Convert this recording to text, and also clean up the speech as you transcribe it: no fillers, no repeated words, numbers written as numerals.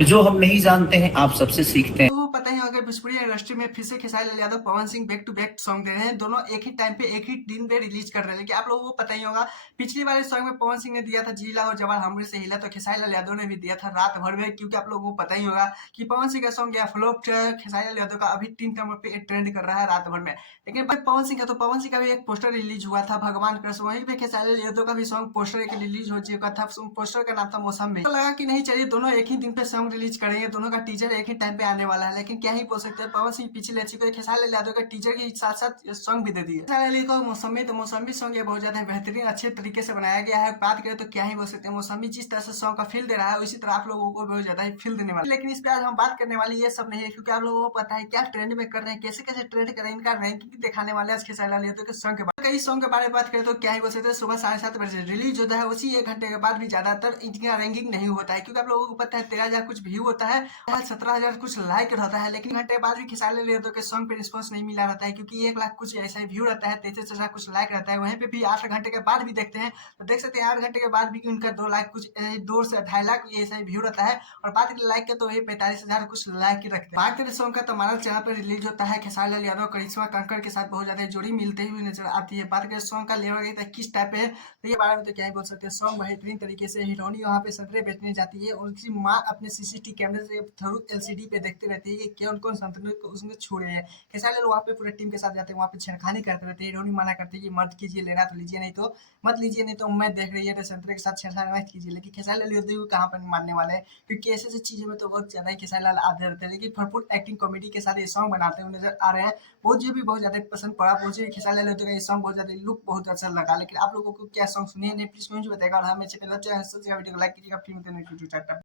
जो हम नहीं जानते हैं आप सबसे सीखते हैं। तो पता ही होगा भोजपुरी इंडस्ट्री में फिर से Khesari Lal Yadav Pawan Singh back to back song दे रहे हैं। दोनों एक ही टाइम पे एक ही दिन पे रिलीज कर रहे हैं। लेकिन आप लोगों को पता ही होगा पिछली बार इस सॉन्ग में पवन सिंह ने दिया था जीला हो जवान हमरे से हिला, तो खेसारी लाल यादव ने भी दिया था रात भर में। क्योंकि आप लोगों को पता ही होगा कि पवन सिंह का सॉन्ग गया फ्लॉप, खेसारी लाल यादव का अभी 3 नंबर पे ट्रेंड कर रहा है रात भर में। लेकिन भाई पवन सिंह का तो पवन सिंह का भी एक पोस्टर रिलीज हुआ था भगवान कृष्ण, वहीं पे खेसारी लाल यादव का भी सॉन्ग पोस्टर एक रिलीज हो चुका था। पोस्टर का नाम था मौसम में। तो लगा कि नहीं चलिए दोनों एक ही दिन पे सॉन्ग रिलीज करेंगे, दोनों का टीजर एक ही टाइम पे आने वाला है। लेकिन क्या ही बोल सकते हैं, पवन सिंह पीछे ले चुके हैं, खेसारी लाल यादव का टीजर के साथ साथ सॉन्ग भी दे दिए। खेसारी लाल यादव का मौसमी, तो मौसमी सॉन्ग ये बहुत ज्यादा बेहतरीन अच्छे तरीके से बनाया गया है। बात करें तो क्या ही बोल सकते हैं, मौसमी जिस तरह से सॉन्ग का फील दे रहा है उसी तरह आप लोगों को बहुत ज्यादा ही फील देने वाला है। लेकिन इस पे आज हम बात करने वाले ये सब नहीं है, क्योंकि आप लोगों को पता है क्या ट्रेंड में कर रहे हैं, कैसे कैसे ट्रेंड कर रहे हैं, इनका रैंकिंग दिखाने वाले आज खेसारी लाल यादव के सॉन्ग के बारे में। कई सॉन्ग के बारे में बात करें तो क्या ही बोल सकते हैं, सुबह 7:30 बजे रिलीज होता है, उसी 1 घंटे के बाद भी ज्यादातर इनका रैंकिंग नहीं होता है। क्योंकि आप लोगों को पता है 13,000 कुछ व्यू होता है, 17,000 कुछ लाइक रहता है। लेकिन घंटे बाद भी खेसारी लाल यादव के सॉन्ग पे रिस्पॉन्स नहीं मिला रहता है, क्योंकि 1 लाख कुछ ऐसा व्यू रहता है, 33,000 कुछ लाइक रहता है। वहीं पे भी 8 घंटे के बाद भी देखते हैं तो देख सकते हैं 8 घंटे के बाद भी उनका 2 लाख कुछ 2 से 2.5 लाख ऐसा व्यू रहता है। और बात करें लाइक के तो ये 45,000 कुछ लाइक ही रखते हैं। बात करें सॉन्ग का तो हमारा चैनल पर रिलीज होता है, खेसारी लाल यादव करिश्मा कंकर के साथ बहुत ज्यादा जोड़ी मिलते हुए नजर आती है। बात करें सॉन्ग का लेवल किस टाइप है तो ये बारे में तो क्या ही बोल सकते हैं। सॉन्ग बेहतरीन तरीके से हीरोनी वहाँ पे संतरे बेचने जाती है, उनकी माँ अपने सीसीटीवी कैमरे से थ्रू एलसीडी पे देखते रहती है कि कौन कौन संतरे को उसमें छोड़े हैं। खेसारी लाल वहाँ पे पूरे टीम के साथ जाते हैं, वहाँ पे छेड़खानी करते रहते हैं। हीरोनी मना करती है कि मत कीजिए, लेना तो लीजिए, नहीं तो मत लीजिए, नहीं तो मैं देख रही है तो संतरे के साथ छेड़खानी मत कीजिए। लेकिन खेसारी लाल यादव कहाँ पर मानने वाले हैं, क्योंकि ऐसे ऐसी चीजों में तो बहुत ज्यादा ही खेसारी लाल आते रहते हैं। लेकिन भरपूर एक्टिंग कॉमेडी के साथ ये सॉन्ग बनाते हुए नजर आ रहे हैं। मुझे भी बहुत ज्यादा पसंद पड़ा, मुझे भी खेसारी लाल यादव का ये सॉन्ग बहुत ज्यादा लुक बहुत अच्छा लगा। लेकिन आप लोगों को क्या सॉन्ग सुनिए नहीं प्लीज मुझे बताएगा। और हमें चैनल वीडियो को लाइक कीजिएगा, फिर मिलते हैं नेक्स्ट वीडियो।